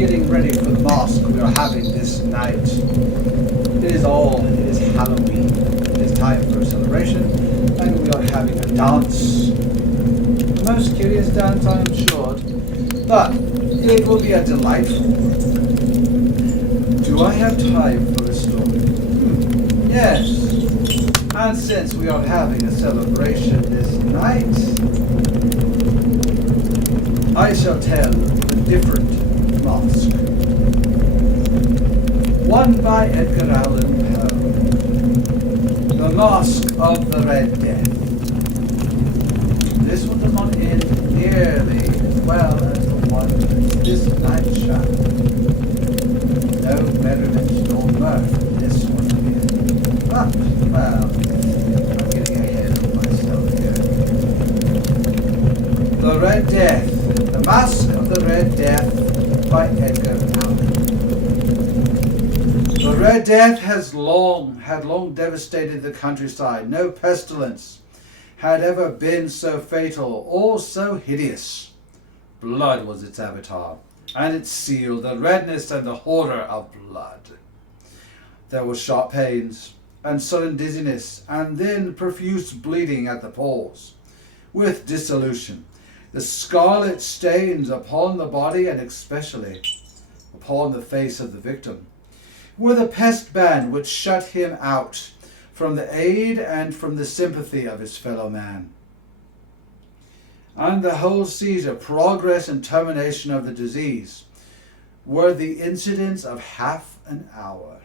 getting ready for the masque we are having this night. It is Halloween. It is time for a celebration, and we are having a dance. The most curious dance, I am sure, but it will be a delightful one. Do I have time for a story? Yes. And since we are having a celebration this night, I shall tell the different masque. One by Edgar Allan Poe. The Masque of the Red Death. This will come on in nearly as well as the one this night shall. No merriment nor mirth this one is. But, well, I'm getting ahead of myself here. The Red Death. The Masque of the Red Death by Edgar Allan. The Red Death had long devastated the countryside. No pestilence had ever been so fatal or so hideous. Blood was its avatar, and its seal, the redness and the horror of blood. There were sharp pains, and sudden dizziness, and then profuse bleeding at the pores, with dissolution, the scarlet stains upon the body, and especially upon the face of the victim, were the pest band which shut him out from the aid and from the sympathy of his fellow man. And the whole seizure, progress, and termination of the disease were the incidents of half an hour.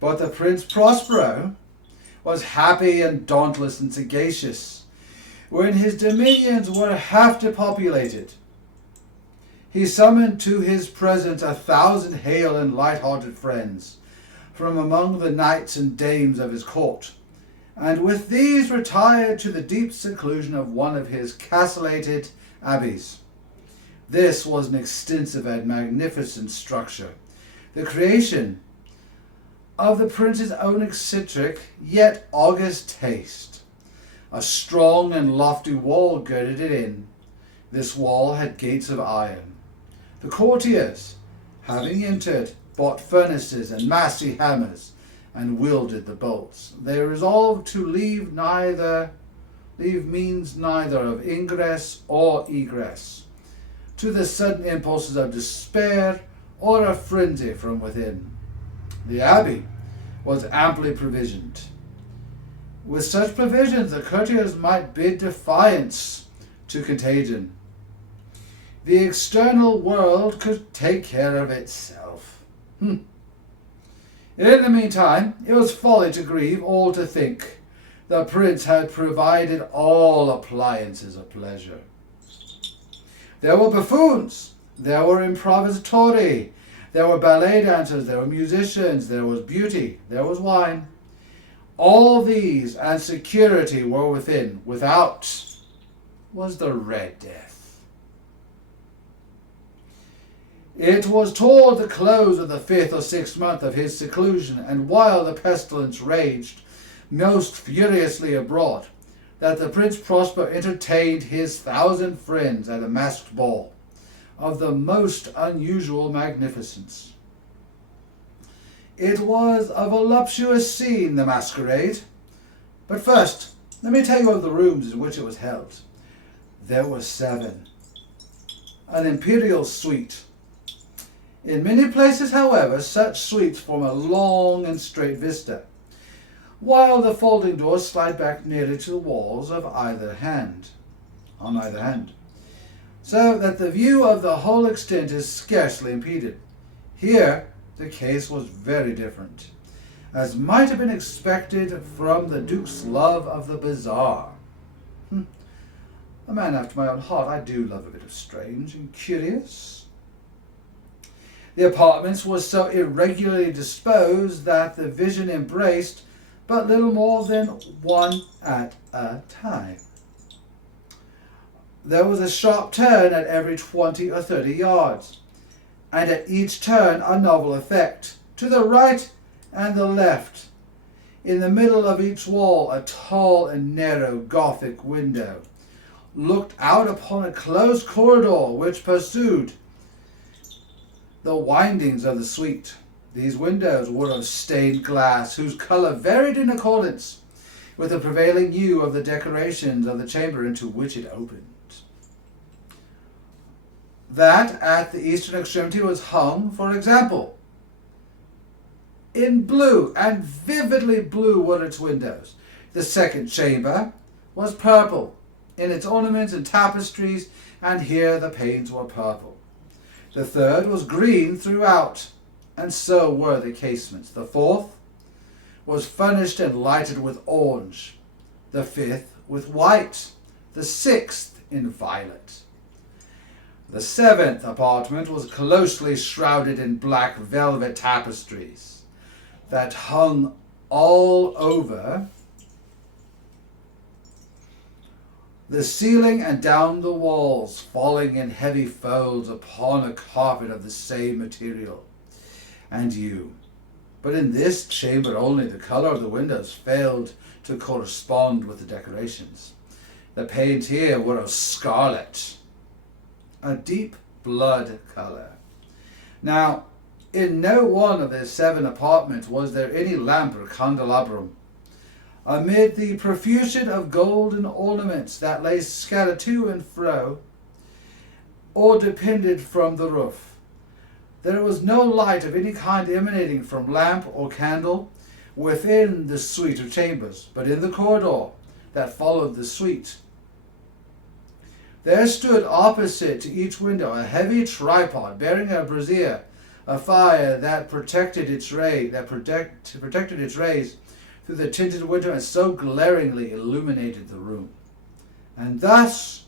But the Prince Prospero was happy and dauntless and sagacious when his dominions were half depopulated. He summoned to his presence 1,000 hale and light-hearted friends from among the knights and dames of his court, and with these retired to the deep seclusion of one of his castellated abbeys. This was an extensive and magnificent structure, the creation of the prince's own eccentric yet august taste. A strong and lofty wall girded it in. This wall had gates of iron. The courtiers, having entered, bought furnaces and massy hammers, and wielded the bolts. They resolved to leave means neither of ingress or egress to the sudden impulses of despair or of frenzy from within. The abbey was amply provisioned. With such provisions, the courtiers might bid defiance to contagion. The external world could take care of itself. In the meantime, it was folly to grieve or to think. The prince had provided all appliances of pleasure. There were buffoons, there were improvisatori, there were ballet dancers, there were musicians, there was beauty, there was wine. All these and security were within. Without was the Red Death. It was toward the close of the 5th or 6th month of his seclusion, and while the pestilence raged most furiously abroad, that the Prince Prosper entertained his 1,000 friends at a masked ball of the most unusual magnificence. It was a voluptuous scene, the masquerade. But first, let me tell you of the rooms in which it was held. There were 7. An imperial suite. In many places, however, such suites form a long and straight vista, while the folding doors slide back nearly to the walls of on either hand, so that the view of the whole extent is scarcely impeded. Here, the case was very different, as might have been expected from the Duke's love of the bizarre. A man after my own heart, I do love a bit of strange and curious. The apartments were so irregularly disposed that the vision embraced but little more than one at a time. There was a sharp turn at every 20 or 30 yards, and at each turn a novel effect, to the right and the left. In the middle of each wall, a tall and narrow Gothic window looked out upon a closed corridor which pursued the windings of the suite. These windows were of stained glass, whose colour varied in accordance with the prevailing hue of the decorations of the chamber into which it opened. That at the eastern extremity was hung, for example, in blue, and vividly blue were its windows. The second chamber was purple in its ornaments and tapestries, and here the panes were purple. The third was green throughout, and so were the casements. The fourth was furnished and lighted with orange, the fifth with white, the sixth in violet. The seventh apartment was closely shrouded in black velvet tapestries that hung all over the ceiling and down the walls, falling in heavy folds upon a carpet of the same material and hue. But in this chamber only the colour of the windows failed to correspond with the decorations. The panes here were of scarlet, a deep blood colour. Now, in no one of the 7 apartments was there any lamp or candelabrum. Amid the profusion of golden ornaments that lay scattered to and fro, or depended from the roof, there was no light of any kind emanating from lamp or candle within the suite of chambers, but in the corridor that followed the suite. There stood opposite to each window a heavy tripod bearing a brazier, a fire that protected its rays through the tinted window and so glaringly illuminated the room. And thus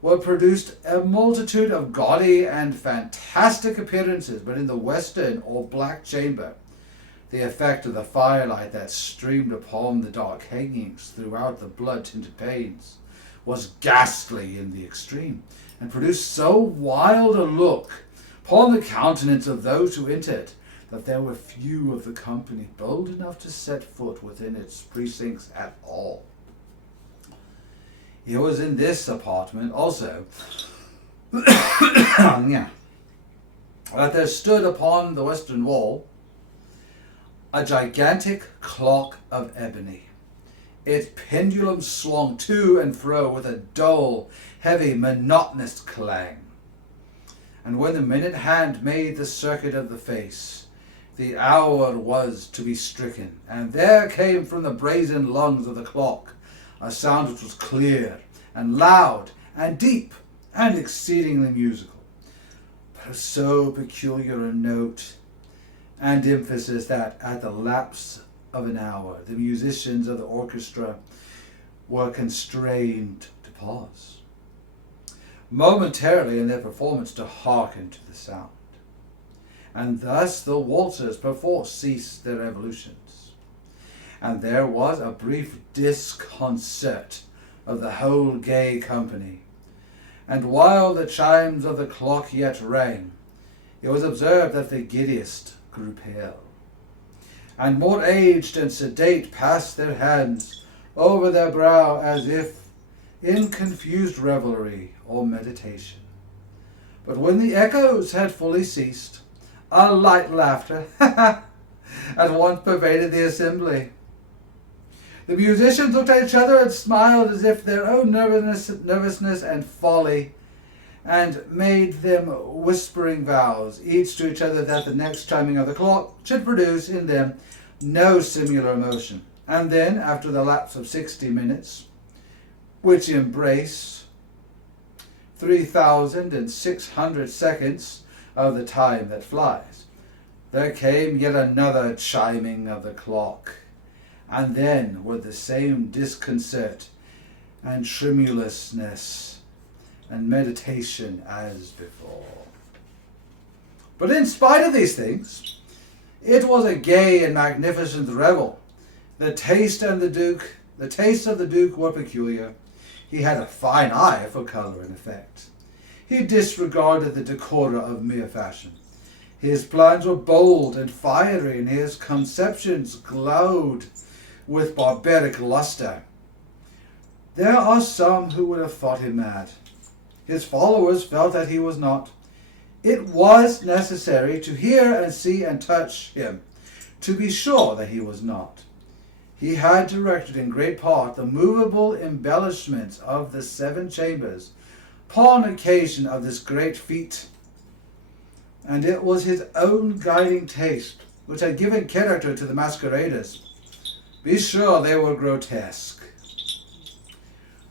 were produced a multitude of gaudy and fantastic appearances. But in the western or black chamber, the effect of the firelight that streamed upon the dark hangings throughout the blood-tinted panes was ghastly in the extreme, and produced so wild a look upon the countenance of those who entered, that there were few of the company bold enough to set foot within its precincts at all. It was in this apartment also that there stood upon the western wall a gigantic clock of ebony. Its pendulum swung to and fro with a dull, heavy, monotonous clang. And when the minute hand made the circuit of the face, the hour was to be stricken, and there came from the brazen lungs of the clock a sound which was clear and loud and deep and exceedingly musical, but of so peculiar a note and emphasis that at the lapse of an hour the musicians of the orchestra were constrained to pause momentarily in their performance to hearken to the sound. And thus the waltzers perforce ceased their evolutions, and there was a brief disconcert of the whole gay company. And while the chimes of the clock yet rang, it was observed that the giddiest grew pale, and more aged and sedate passed their hands over their brow as if in confused revelry or meditation. But when the echoes had fully ceased, a light laughter at once pervaded the assembly. The musicians looked at each other and smiled as if their own nervousness and folly, and made them whispering vows, each to each other, that the next chiming of the clock should produce in them no similar emotion. And then, after the lapse of 60 minutes, which embrace 3,600 seconds of the time that flies, there came yet another chiming of the clock, and then with the same disconcert and tremulousness and meditation as before. But in spite of these things, it was a gay and magnificent revel. The taste of the Duke were peculiar. He had a fine eye for colour and effect. He disregarded the decora of mere fashion. His plans were bold and fiery, and his conceptions glowed with barbaric lustre. There are some who would have thought him mad. His followers felt that he was not. It was necessary to hear and see and touch him, to be sure that he was not. He had directed in great part the movable embellishments of the 7 chambers upon occasion of this great feat, and it was his own guiding taste which had given character to the masqueraders. Be sure they were grotesque.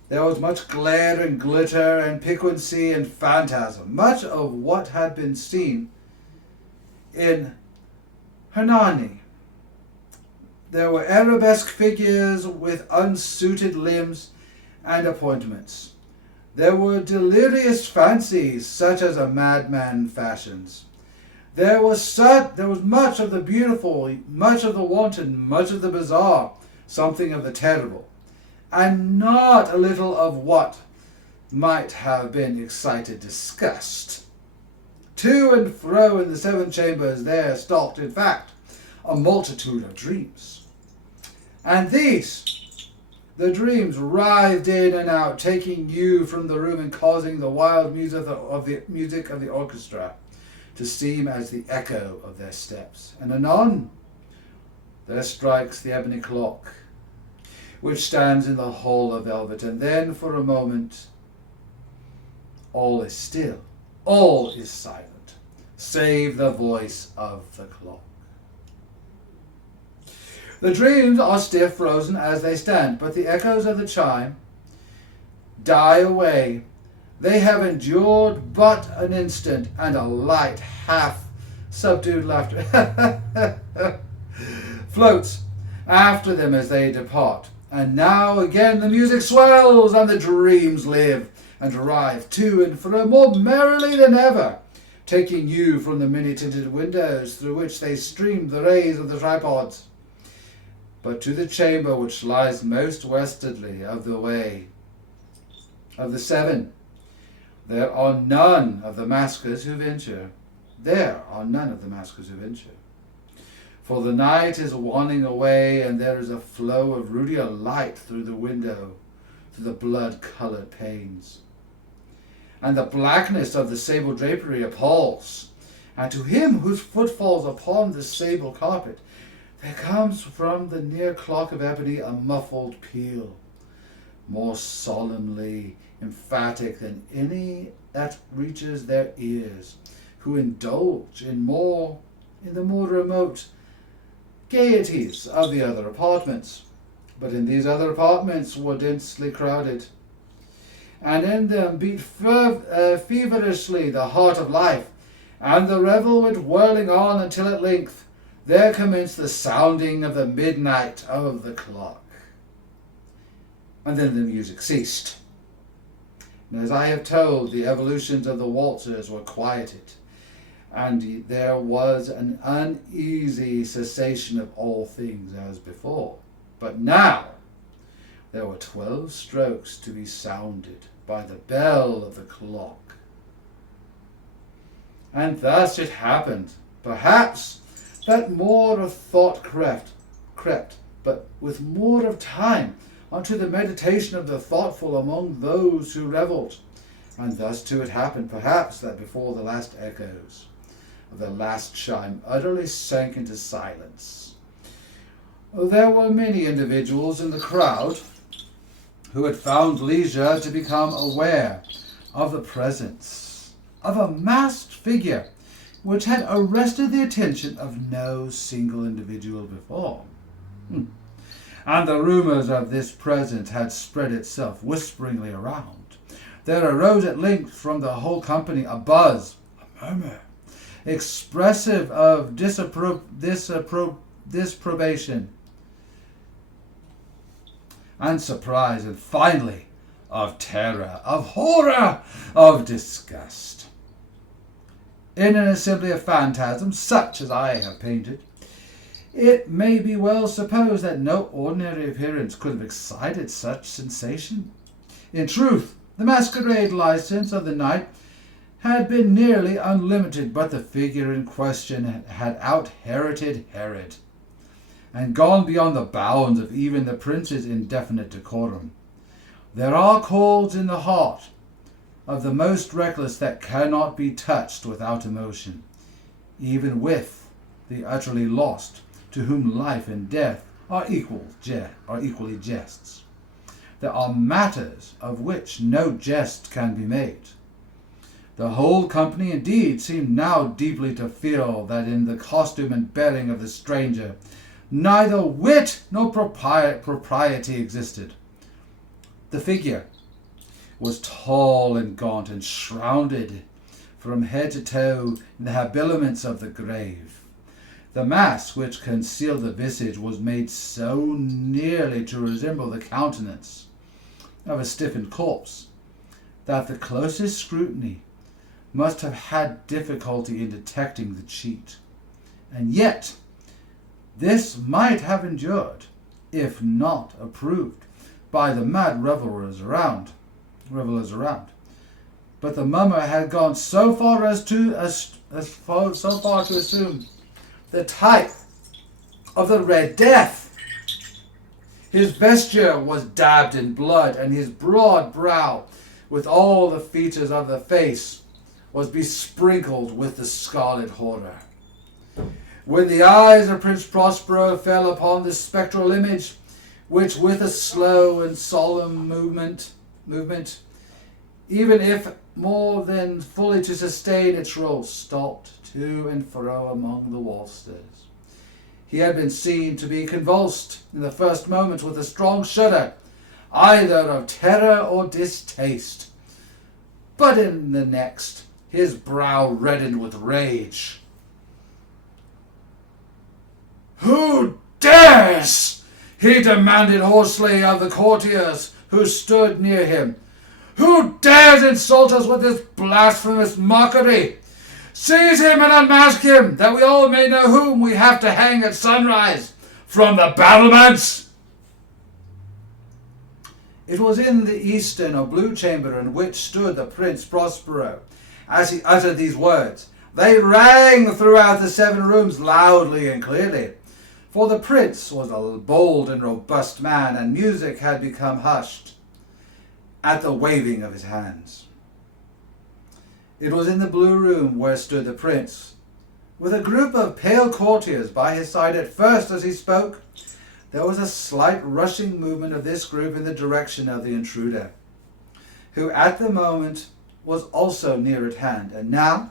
There was much glare and glitter and piquancy and phantasm, much of what had been seen in Hernani. There were arabesque figures with unsuited limbs and appointments. There were delirious fancies such as a madman fashions. There was much of the beautiful, much of the wanton, much of the bizarre, something of the terrible, and not a little of what might have been excited disgust. To and fro in the 7 chambers there stalked, in fact, a multitude of dreams. And these, the dreams, writhed in and out, taking you from the room and causing the wild music of the orchestra to seem as the echo of their steps. And anon there strikes the ebony clock, which stands in the hall of velvet, and then for a moment all is still, all is silent, save the voice of the clock. The dreams are stiff frozen as they stand, but the echoes of the chime die away. They have endured but an instant, and a light, half-subdued laughter floats after them as they depart. And now again the music swells, and the dreams live and writhe to and fro more merrily than ever, taking you from the many-tinted windows through which they stream the rays of the tripods. But to the chamber which lies most westwardly of the way of the 7, there are none of the maskers who venture. There are none of the maskers who venture. For the night is waning away, and there is a flow of ruddier light through the window, through the blood-coloured panes. And the blackness of the sable drapery appalls, and to him whose foot falls upon the sable carpet, there comes from the near clock of ebony a muffled peal, more solemnly emphatic than any that reaches their ears, who indulge in the more remote gaieties of the other apartments. But in these other apartments were densely crowded, and in them beat feverishly the heart of life, and the revel went whirling on until at length there commenced the sounding of the midnight of the clock. And then the music ceased. And as I have told, the evolutions of the waltzers were quieted, and there was an uneasy cessation of all things as before. But now there were 12 strokes to be sounded by the bell of the clock. And thus it happened, perhaps, that more of thought crept, but with more of time, unto the meditation of the thoughtful among those who revelled. And thus too it happened, perhaps, that before the last echoes of the last chime utterly sank into silence, there were many individuals in the crowd who had found leisure to become aware of the presence of a masked figure which had arrested the attention of no single individual before. And the rumors of this presence had spread itself whisperingly around. There arose at length from the whole company a buzz, a murmur, expressive of disapprobation and surprise, and finally of terror, of horror, of disgust. In an assembly of phantasms, such as I have painted, it may be well supposed that no ordinary appearance could have excited such sensation. In truth, the masquerade license of the night had been nearly unlimited, but the figure in question had out-Heroded Herod, and gone beyond the bounds of even the prince's indefinite decorum. There are chords in the heart of the most reckless that cannot be touched without emotion, even with the utterly lost, to whom life and death are equally jests. There are matters of which no jest can be made. The whole company indeed seemed now deeply to feel that in the costume and bearing of the stranger neither wit nor propriety existed. The figure was tall and gaunt and shrouded from head to toe in the habiliments of the grave. The mask which concealed the visage was made so nearly to resemble the countenance of a stiffened corpse that the closest scrutiny must have had difficulty in detecting the cheat. And yet this might have endured, if not approved, by the mad revelers around. But the mummer had gone so far to assume the type of the Red Death. His vesture was dabbed in blood, and his broad brow, with all the features of the face, was besprinkled with the scarlet horror. When the eyes of Prince Prospero fell upon this spectral image, which with a slow and solemn movement, even if more than fully to sustain its role, stalked to and fro among the wallsters, he had been seen to be convulsed in the first moment with a strong shudder, either of terror or distaste, but in the next his brow reddened with rage. "Who dares?" he demanded hoarsely of the courtiers who stood near him. "Who dares insult us with this blasphemous mockery? Seize him and unmask him, that we all may know whom we have to hang at sunrise from the battlements." It was in the eastern or blue chamber in which stood the Prince Prospero. As he uttered these words, they rang throughout the 7 rooms loudly and clearly, for the prince was a bold and robust man, and music had become hushed at the waving of his hands. It was in the blue room where stood the prince, with a group of pale courtiers by his side. At first, as he spoke, there was a slight rushing movement of this group in the direction of the intruder, who at the moment was also near at hand, and now,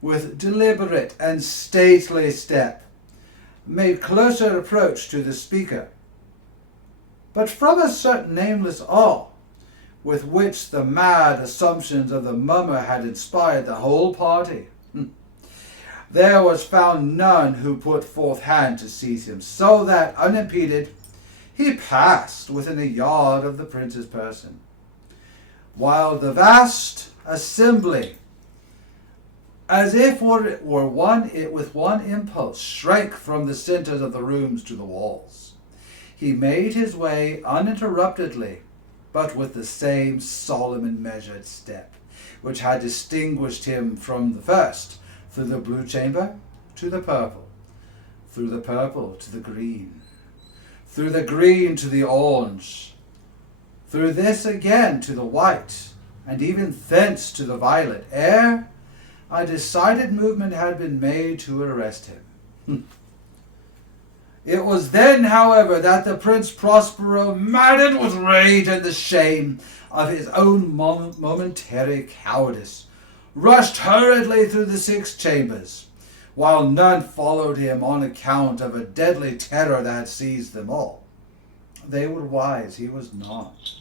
with deliberate and stately step, made closer approach to the speaker. But from a certain nameless awe, with which the mad assumptions of the mummer had inspired the whole party, there was found none who put forth hand to seize him, so that, unimpeded, he passed within a yard of the prince's person, while the vast assembly, as if with one impulse, shrank from the centers of the rooms to the walls. He made his way uninterruptedly, but with the same solemn and measured step which had distinguished him from the first, through the blue chamber to the purple, through the purple to the green, through the green to the orange, through this again to the white, and even thence to the violet, ere a decided movement had been made to arrest him. It was then, however, that the Prince Prospero, maddened with rage and the shame of his own momentary cowardice, rushed hurriedly through the 6 chambers, while none followed him on account of a deadly terror that had seized them all. They were wise, he was not.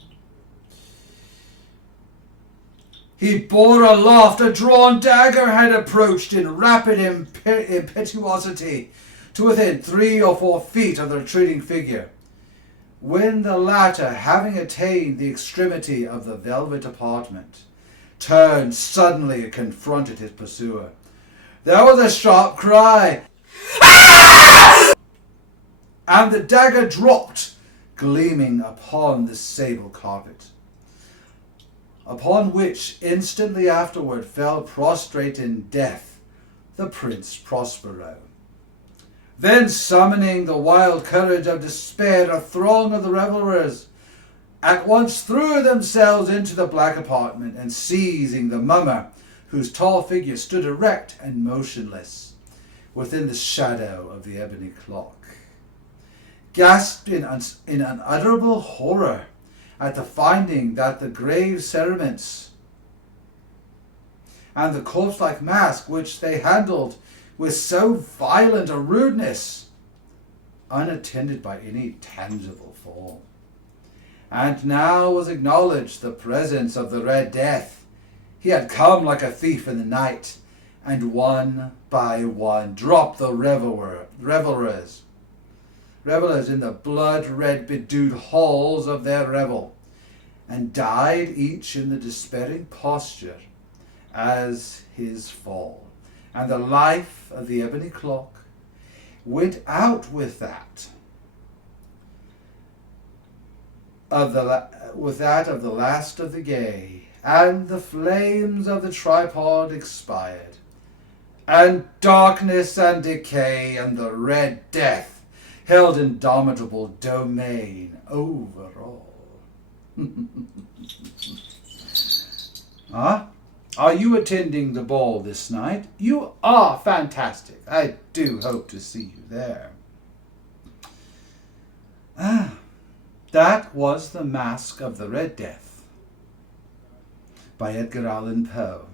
He bore aloft a drawn dagger, had approached in rapid impetuosity to within 3 or 4 feet of the retreating figure, when the latter, having attained the extremity of the velvet apartment, turned suddenly and confronted his pursuer. There was a sharp cry, and the dagger dropped, gleaming upon the sable carpet, upon which instantly afterward fell prostrate in death the Prince Prospero. Then, summoning the wild courage of despair, a throng of the revelers at once threw themselves into the black apartment, and seizing the mummer, whose tall figure stood erect and motionless within the shadow of the ebony clock, gasped in unutterable horror at the finding that the grave cerements and the corpse-like mask which they handled with so violent a rudeness, unattended by any tangible form. And now was acknowledged the presence of the Red Death. He had come like a thief in the night, and one by one dropped the revelers in the blood-red bedewed halls of their revel, and died each in the despairing posture as his fall. And the life of the ebony clock went out with that of the last of the gay, and the flames of the tripod expired, and darkness and decay and the Red Death held indomitable domain over all. Huh? Are you attending the ball this night? You are fantastic. I do hope to see you there. That was The Masque of the Red Death by Edgar Allan Poe.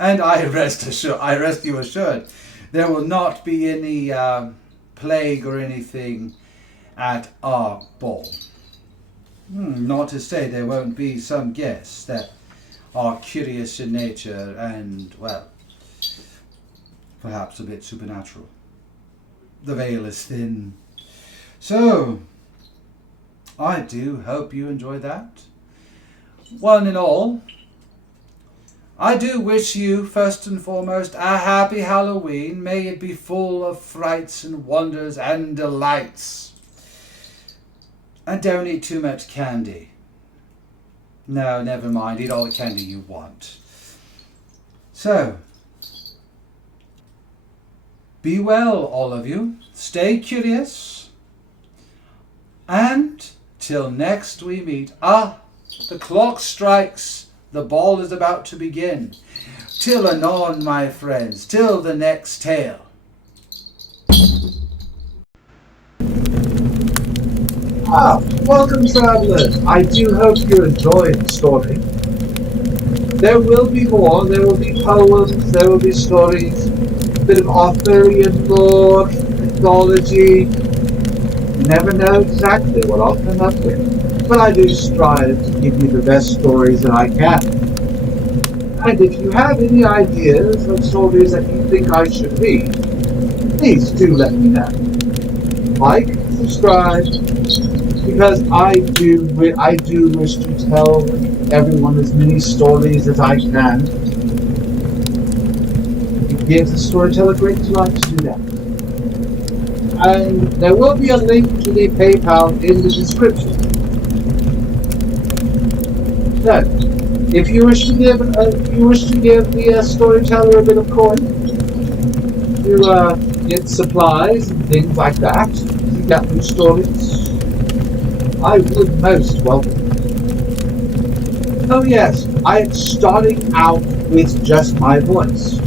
And I rest you assured, there will not be any plague or anything at our ball. Not to say there won't be some guests that are curious in nature and, well, perhaps a bit supernatural. The veil is thin. So, I do hope you enjoy that. One and all, I do wish you, first and foremost, a happy Halloween. May it be full of frights and wonders and delights. And don't eat too much candy. No, never mind. Eat all the candy you want. So, be well, all of you. Stay curious. And till next we meet. The clock strikes. The ball is about to begin. Till anon, my friends. Till the next tale. Welcome, travelers. I do hope you enjoyed the story. There will be more. There will be poems. There will be stories. A bit of Arthurian lore, mythology. You never know exactly what I'll come up with. But I do strive to give you the best stories that I can. And if you have any ideas of stories that you think I should read, please do let me know. Like, subscribe, because I do wish to tell everyone as many stories as I can. It gives the storyteller great delight to do that. And there will be a link to the PayPal in the description. So, if you wish to give the storyteller a bit of coin to get supplies and things like that, to get new stories, I would most welcome it. Oh yes, I am starting out with just my voice.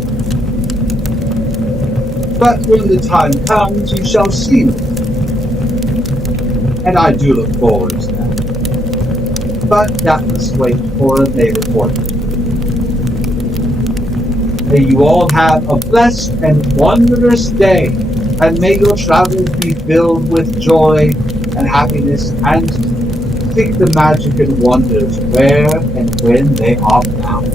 But when the time comes, you shall see me. And I do look forward to that. But that must wait for a May report. May you all have a blessed and wondrous day, and may your travels be filled with joy and happiness, and seek the magic and wonders where and when they are found.